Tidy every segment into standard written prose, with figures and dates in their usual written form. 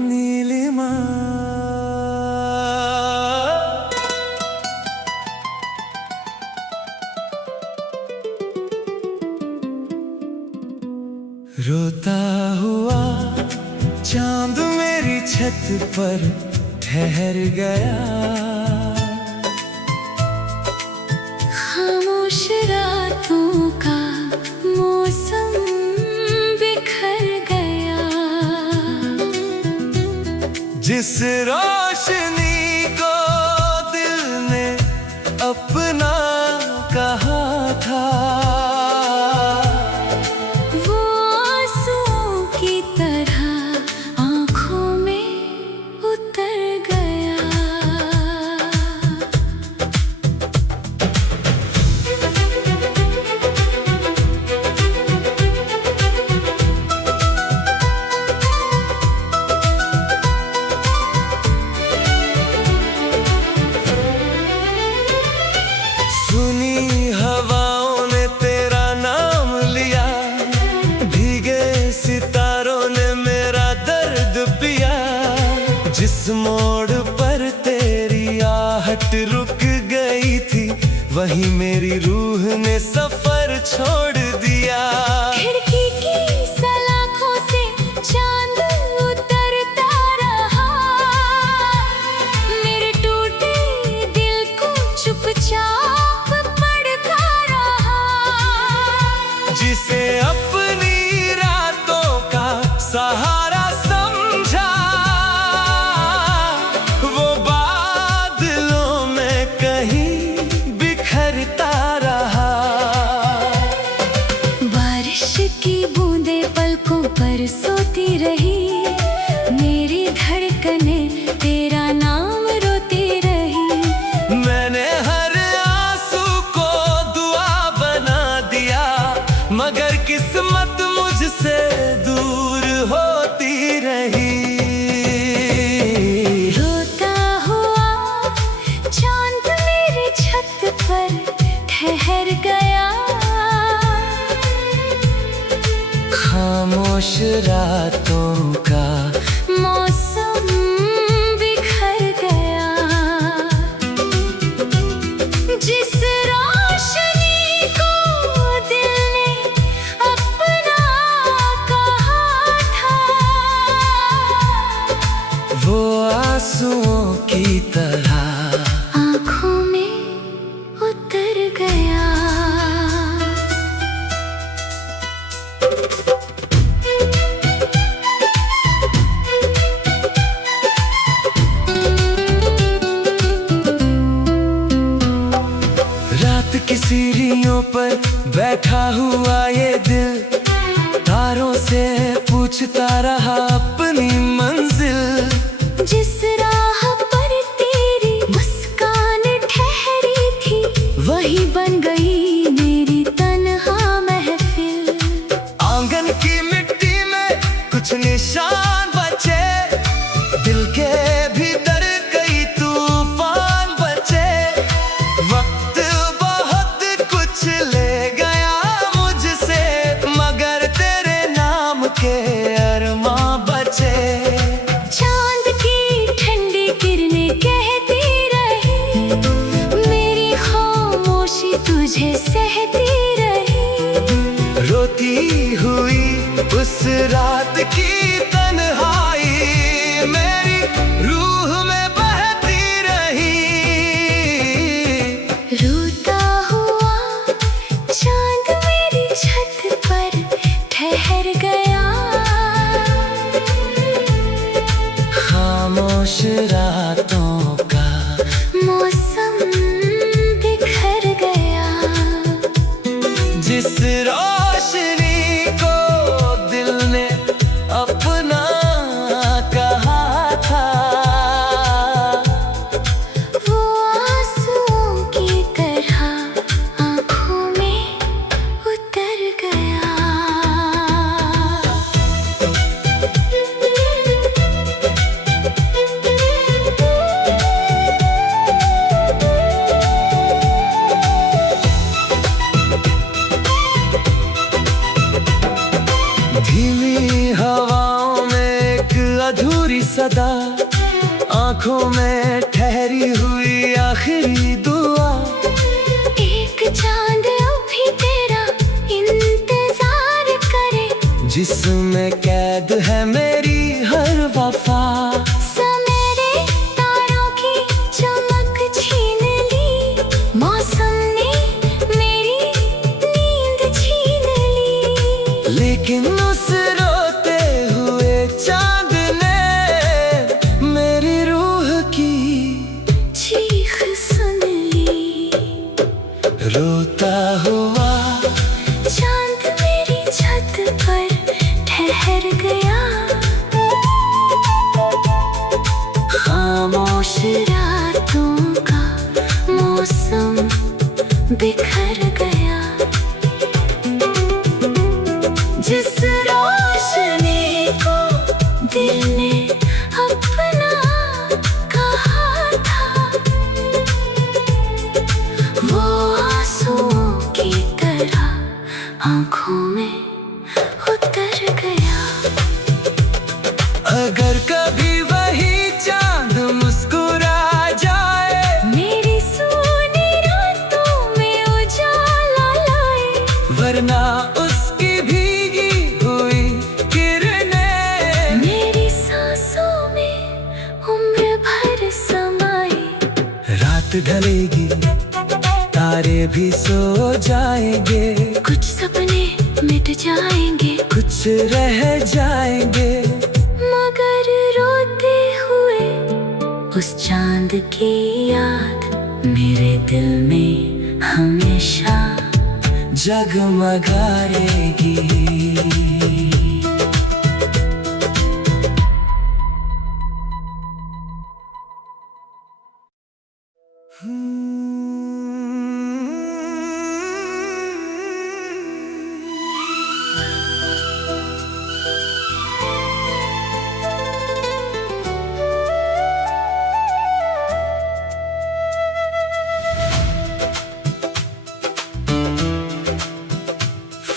नीलिमा रोता हुआ चांद मेरी छत पर ठहर गया। खामोश रातों का मौसम बिखर गया। जिस रोशनी को दिल ने अपना कहा था, वो आंसुओं की तरह आंखों में उतर गया। सुनी हवाओं ने तेरा नाम लिया, भीगे सितारों ने मेरा दर्द पिया। जिस मोड़ पर तेरी आहट रुक गई थी, वहीं मेरी रूह ने सफर छोड़ दिया। खिड़की की सलाखों से चांद उतरता रहा, मेरे टूटे दिल को चुपचाप पढ़ता रहा। जिसे अपनी रातों का सहारा समझा, वो बादलों में कहीं बिखरता रहा। बारिश की बूंदें पलकों पर सोती रही, मेरी धड़कनें तेरा नाम रोती रही। मैंने हर आंसू को दुआ बना दिया, मगर किस्मत मुझसे दूर होती रही। रोता हुआ चांद मेरी छत पर ठहर गया। खामोश रातों का मौसम बिखर गया। जिस रोशनी को दिल ने अपना कहा था, वो आंसुओं की तरह आंखों में उतर गया। रात की सीढ़ियों पर बैठा हुआ ये दिल, तारों से पूछता रहा अपनी मंजिल। जिस राह पर तेरी मुस्कान ठहरी थी, वही बन गई मेरी तन्हा महफिल। आंगन की मिट्टी में कुछ निशान बचे, दिल के भीतर कई तूफान बचे। वक्त बहुत कुछ ले गया मुझसे, मगर तेरे नाम के अरमां बचे। चांद की ठंडी किरणें कहती रही, मेरी खामोशी तुझे सहती रही। रोती हुई उस रात की तन्हाई मेरी रूह में बहती रही। रोता हुआ चांद मेरी छत पर ठहर गया। खामोश रातों का मौसम बिखर गया। जिस रोशनी को दिल ने अपना कहा था, वो आंसुओं की तरह आंखों में उतर गया। आंखों में ठहरी हुई आखिरी दुआ। एक चांद अभी तेरा इंतजार करे, जिसमें कैद है मेरी हर वफा। सवेरे तारों की चमक छीन ली, मौसम ने मेरी नींद छीन ली। लेकिन उस रोते हुए चांद ने मेरी रूह की चीख सुन ली। रोता हुआ चांद मेरी छत पर ठहर गया, खामोश रातों का मौसम बिखर गया। जिस रोशनी को दिल ने अपना कहा था, वो आंसुओं की तरह आंखों में उतर गया। अगर कभी वही चांद मुस्कुरा जाए, मेरी सोनी रातों में उजाला लाए, वरना उसकी भीगी हुई किरणें मेरी सांसों में उम्र भर समाए। रात ढलेगी, तारे भी सो जाएंगे, कुछ सपने मिट जाएंगे, कुछ रह जाएंगे, मगर रोते हुए उस चांद की याद मेरे दिल में हमेशा जगमगाएगी।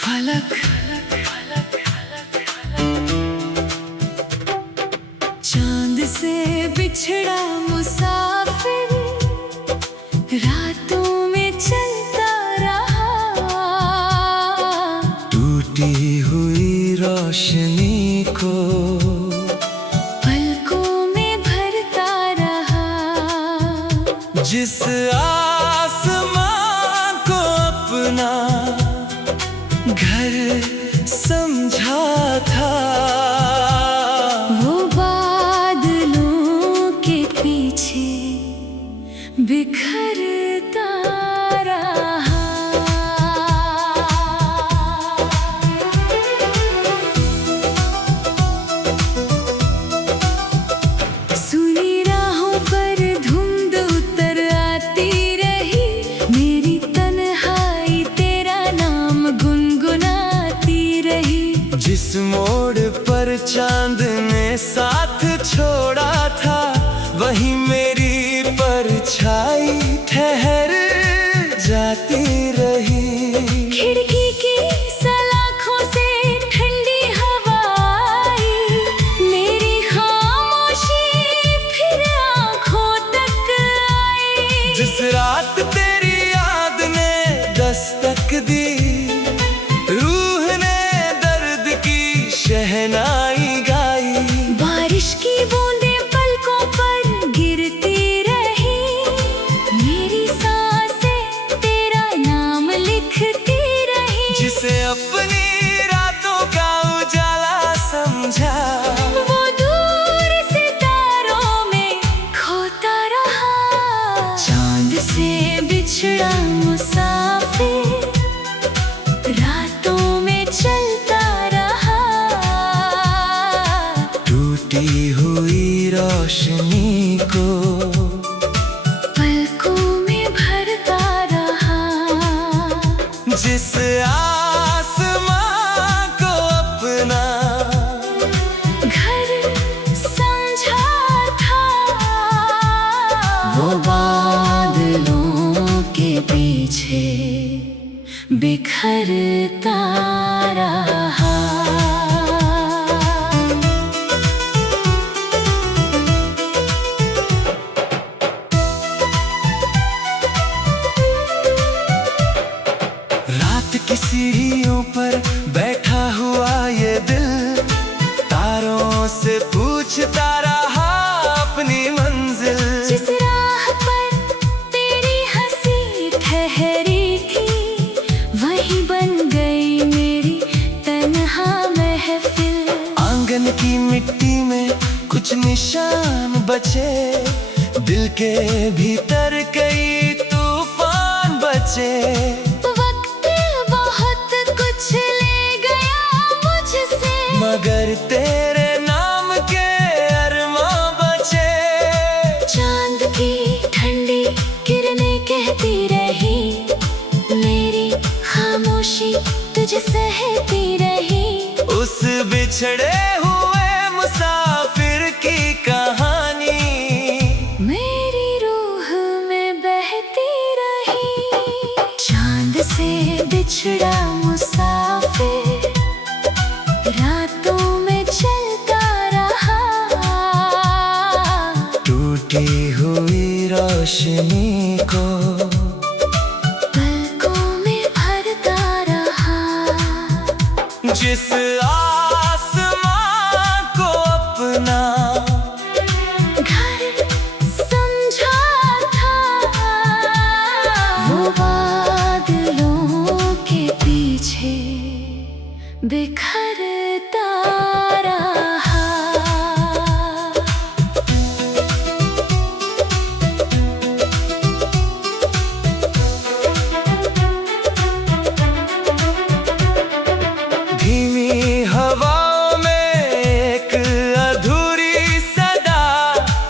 फलक चांद से बिछड़ा मुसाफिर रातों में चलता रहा, टूटी हुई रोशनी को पलकों में भरता रहा। जिस आसमां को अपना घर समझा था, वो बादलों के पीछे बिखरता रहा। सुनी राहों पर धुंध उतर आती रही, मेरी तन्हाई तेरा नाम गुनगुनाती रही। जिस मोड़ पर चांद ने साथ छोड़ा था, वहीं मेरी परछाई ठहर जाती रही। खिड़की की सलाखों से ठंडी हवा आई, मेरी खामोशी फिर आंखों तक आई। जिस रात तेरी याद ने दस्तक दी, रूह ने दर्द की शहनाई गाई। बारिश की बूंदें पलकों पर गिरती रही, मेरी सांसें तेरा नाम लिखती रही। जिसे अपनी रातों का उजाला समझा, वो दूर सितारों में खोता रहा। चांद से बिछड़ा मुसाफिर रातों में चलता रहा, टूटी हुई रोशनी को पलकों में भरता रहा। जिस आसमां को अपना घर समझा था, वो बादलों के पीछे बिखरता रहा। बचे, दिल के भीतर कई तूफान बचे। वक्त बहुत कुछ ले गया मुझसे, मगर तेरे नाम के अरमां बचे। चांद की ठंडी किरणें कहती रही, मेरी खामोशी तुझे सहती रही। उस बिछड़े हुए मुसाफिर की कहानी मेरी रूह में बहती रही। चांद से बिछड़ा मुसाफिर रातों में चलता रहा, टूटी हुई रोशनी को पलकों में भरता रहा। जिस आसमां को अपना घर समझा था, वो बादलों के पीछे बिखरता रहा। धीमी हवाओं में एक अधूरी सदा,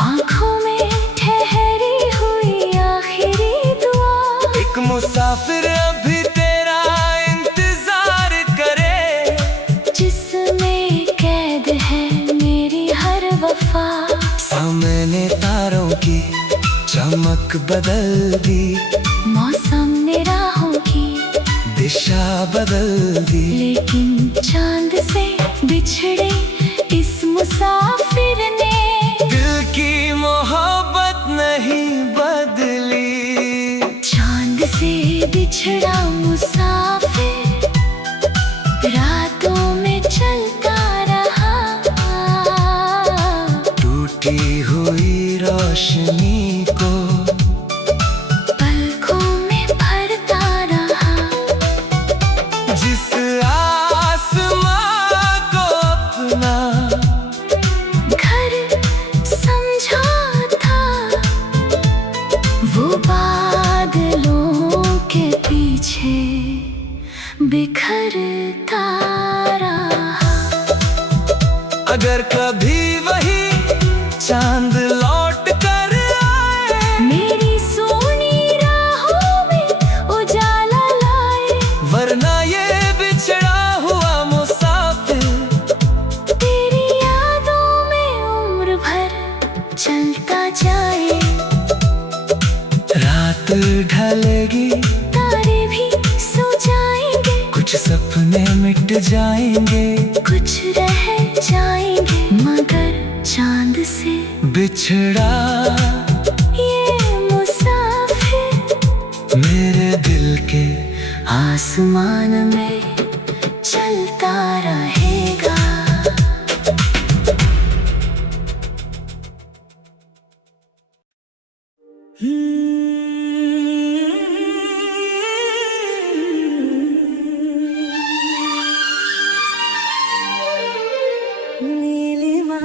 आँखों में ठहरी हुई आखिरी दुआ। एक मुसाफिर अभी तेरा इंतजार करे, जिसमें कैद है मेरी हर वफा। सामने तारों की चमक बदल दी, मौसम ने राहों की दिशा बदल दी। लेकिन चांद से बिछड़े इस मुसाफिर ने दिल की मोहब्बत नहीं बदली। चांद से बिछड़ा मुसाफिर रातों में चलता रहा, टूटी हुई रोशनी को पलकों में भरता रहा। जिस आसमां को अपना घर समझा था, वो बादलों के पीछे बिखरता रहा। अगर कभी वही चांद लौट कर आए, मेरी सोनी राहों में उजाला लाए। वरना ये बिछड़ा हुआ मुसाफिर तेरी यादों में उम्र भर चलता जाए। रात ढलेगी, तारे भी सो जाएंगे, कुछ सपने मिट जाएंगे, कुछ रह जाएंगे। मगर चांद से बिछड़ा ये मुसाफिर मेरे दिल के आसमान में चलता रहेगा। नीलिमा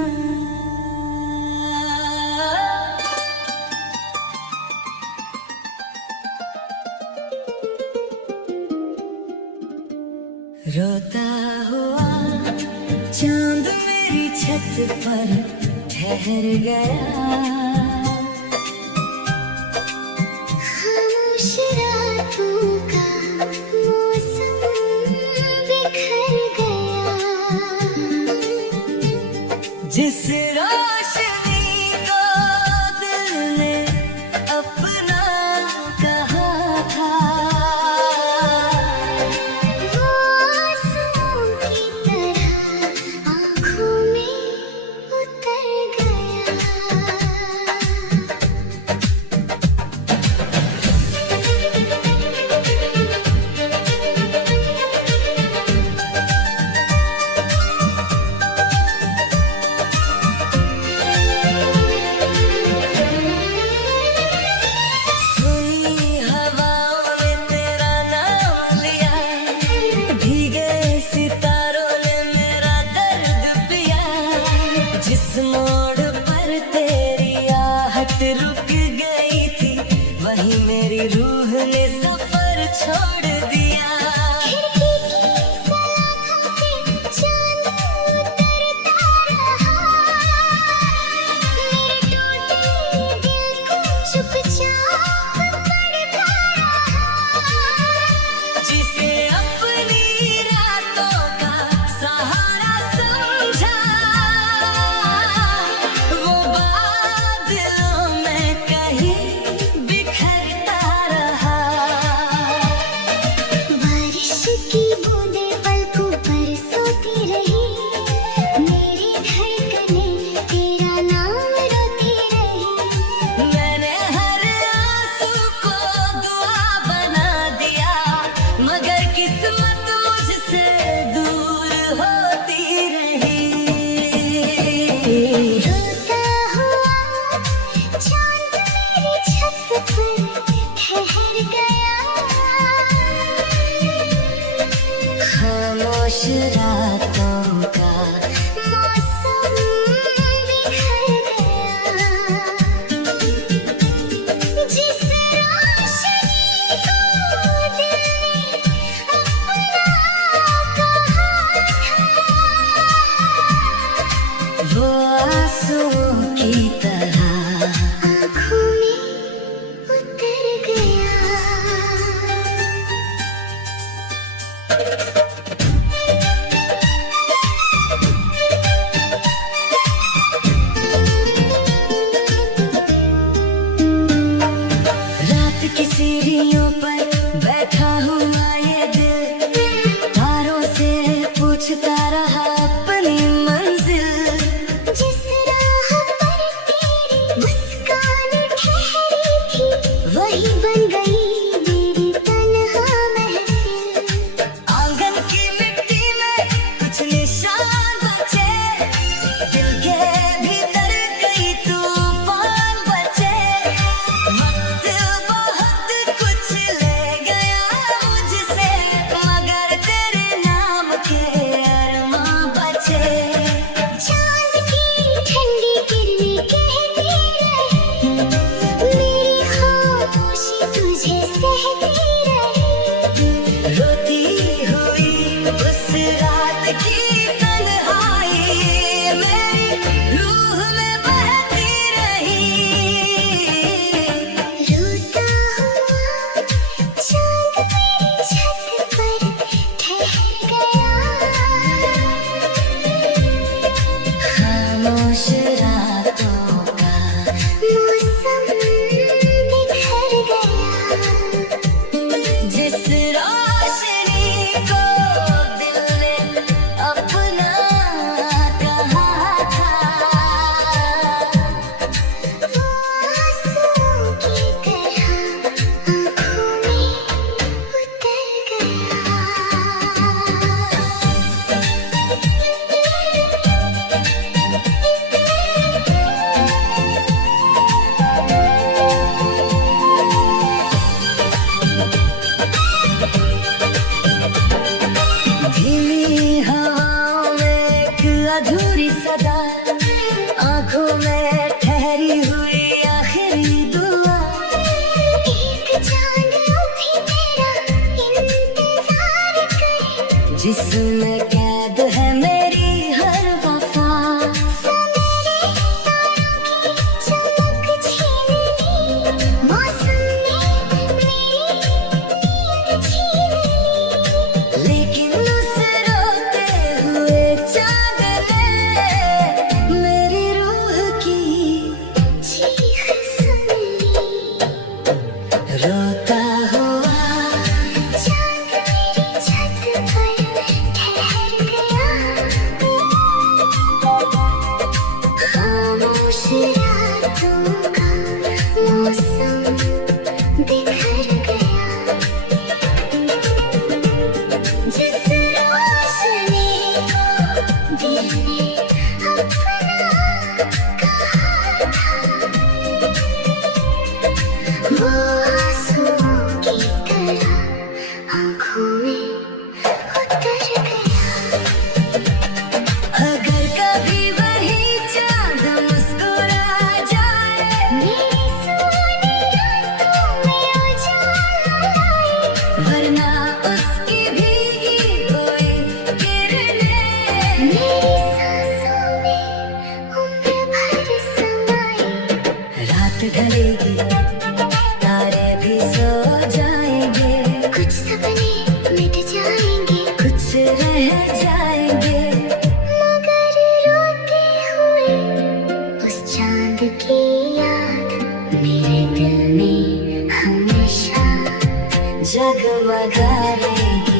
रोता हुआ चांद मेरी छत पर ठहर गया। खामोश रातों का मौसम बिखर गया। जिस रोशनी को दिल ने अपना कहा था, वो आंसुओं की तरह आँखों में उतर गया। मेरी रूह ने सफर छोड़ दिया। खिड़की की सलाखों से चांद उतरता रहा, मेरे टूटे दिल को चुपचाप पढ़ता रहा। जिसे अपनी रातों का सहारा समझा, वो बादलों में कहीं बिखरता रहा। बारिश की बूंदें पलकों पर सोती रही, मेरी धड़कनें तेरा नाम रोती रही। मैंने हर आंसू को दुआ बना दिया, मगर किस्मत मुझसे दूर होती रही। रोता हुआ चांद मेरी छत पर ठहर गया, खामोश रातों का मौसम बिखर गया। जिस रोशनी को दिल ने अपना कहा था, वो आंसुओं की तरह आँखों में उतर गया। रात की सीढ़ियों पर बैठा हुआ ये दिल, तारों से पूछता रहा अपनी मंजिल। जिस राह पर तेरी मुस्कान ठहरी थी, वही बन गई मेरी तन्हा महफिल। आंगन की मिट्टी में कुछ निशान बचे, दिल के भीतर कई तूफान बचे। वक्त बहुत कुछ ले गया मुझसे, मगर तेरे नाम के अरमां बचे। चांद की ठंडी किरणें कहती रही, मेरी खामोशी तुझे सहती रही। रोती हुई उस रात की तन्हाई मेरी रूह में बहती रही। रोता हुआ चांद मेरी छत पर ठहर गया, खामोश रातों का मौसम बिखर गया। जिस रोशनी को दिल ने अपना कहा था, वो आंसुओं की तरह आँखों में उतर गया। धीमी हवाओं में एक अधूरी सदा, आंखों में ठहरी हुई आखिरी दुआ। एक चांद भी तेरा इंतजार करे, जिसमें कैद है मेरी हर वफा। सवेरे तारों की चमक छीन ली, मौसम ने मेरी नींद छीन ली। लेकिन उस रोते हुए चांद ने मेरी रूह की चीख सुन ली। रोता हुआ चांद मेरी छत पर ठहर गया, खामोश रातों का मौसम बिखर गया। जिस रोशनी को दिल ने अपना कहा था, वो आंसुओं मेरे दिल में हमेशा जगमगा रहेगी।